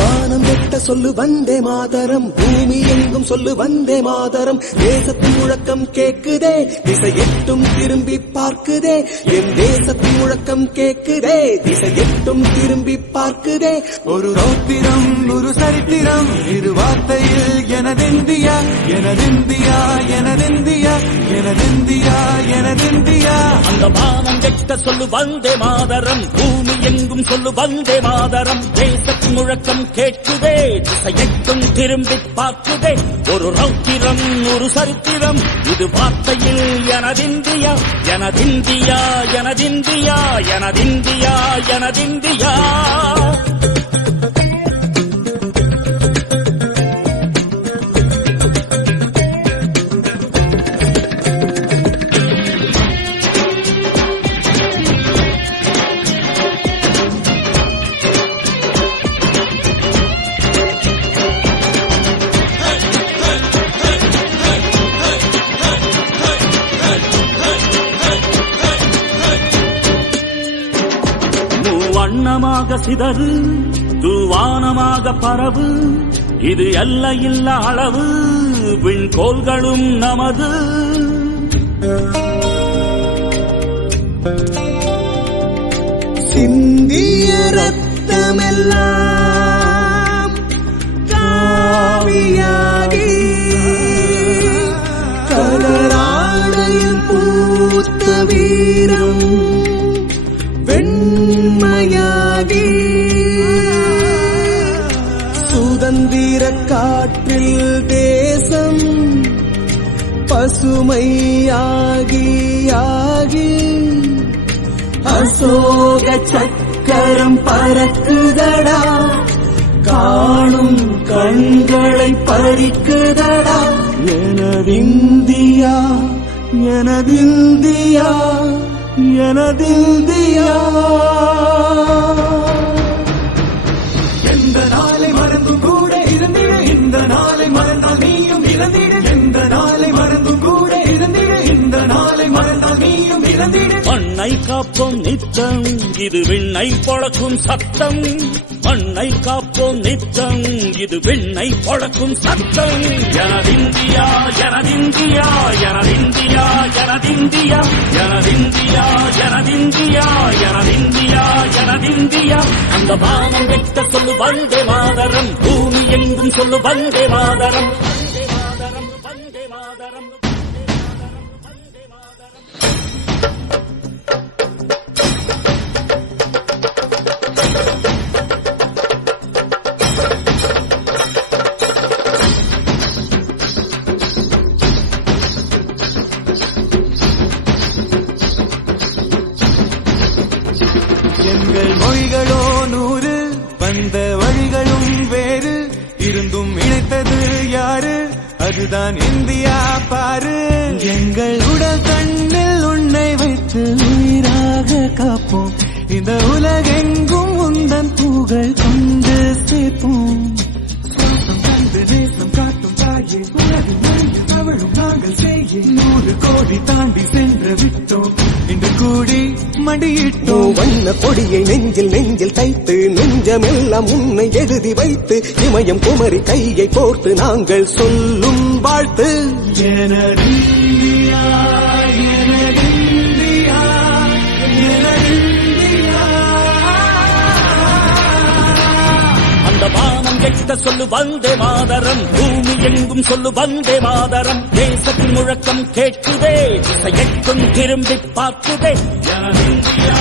வானம் வெட்ட சொல்லு வந்தே மாதரம், பூமி எங்கும் சொல்லு வந்தே மாதரம். தேசத்தின் முழக்கம் கேக்குதே, திசை எட்டும் திரும்பி பார்க்குதே. என் தேசத்தின் முழக்கம் கேக்குதே, திசை எட்டும் திரும்பி பார்க்குதே. ஒரு ரௌத்திரம் ஒரு சரித்திரம், இரு வார்த்தையில் எனதிந்தியா எனதிந்தியா எனதிந்தியா எனதிந்தியா எனதிந்தியா. அந்த வானம் வெட்ட சொல்லு வந்தே மாதரம், பூமி எங்கும் சொல்லு வந்தே மாதரம். தேசத்தின் முழக்கம் கேட்குதே, திசை எட்டும் திரும்பி பார்க்குதே. ஒரு ரௌத்திரம் ஒரு சரித்திரம், இது வார்த்தையில் எனதிந்தியா எனதிந்தியா எனதிந்தியா எனதிந்தியா எனதிந்தியா. வண்ணமாக சிதறு தூவானமாக பரவு, இது எல்லையில்லா அளவு, விண்கோள்களும் நமது. சிந்திய ரத்தமெல்லாம் காவியாகி, கலராடையில் பூத்த வீரம் வெண்மையாகி, சுதந்திர காற்றில் தேசம் பசுமையாகி ஆகி, அசோக சக்கரம் பறக்குதடா, காணும் கண்களை பறிக்குதடா. எனதிந்தியா எனதிந்தியா எனதிந்தியா. எந்த நாளை மறந்தும் கூட இருந்திட, இந்த நாளை மறந்தால் நீயும் இழந்திட. எந்த நாளை மறந்தும் கூட இருந்திட, இந்த நாளை மறந்தால் நீயும் இழந்திட. மண்ணை காப்போம் நித்தம், இது விண்ணை பொழக்கும் சத்தம். மண்ணை காப்போம் நித்தம், இது விண்ணை பொழக்கும் சத்தம். எனதிந்தியா எனதிந்தியா எனதிந்தியா எனதிந்தியா எனதிந்தியா எனதிந்தியா எனதிந்தியா எனதிந்தியா. அந்த வானம் வெட்ட சொல்லு வந்தே மாதரம், பூமி எங்கும் சொல்லு வந்தே மாதரம். வந்தே மாதரம் வந்தே மாதரம். எங்கள் மொழிகளோ 100, வந்த வழிகளும் வேறு, இருந்தும் இணைத்தது யாரு? அதுதான் இந்தியா பாரு. எங்கள் உடல் கண்ணில் உன்னை வைத்து உயிராக காப்போம், இந்த உலகெங்கும் உந்தன் புகழ் கொண்டு சேர்ப்போம். தேசம் காட்டும் தாயே, உலகின் மொழியில் தமிழும் நாங்கள் செய்ய 100 கோடி தாண்டி சென்று விட்டோம், இன்று கூடி மண்டியிட்டோம். வண்ண கொடியை நெஞ்சில் நெஞ்சில் தைத்து, நெஞ்சமெல்லாம் உன்னை எழுதி வைத்து, இமயம் குமரி கையை கோர்த்து நாங்கள் சொல்லும் வாழ்த்து. எனதிந்தியா எனதிந்தியா எனதிந்தியா. அந்த வானம் வெட்ட சொல்லு வந்தே மாதரம், பூமி எங்கும் சொல்லு வந்தே மாதரம். தேசத்தின் முழக்கம் கேட்குதே, திசை எட்டும் திரும்பி பார்க்குதே. எனதிந்தியா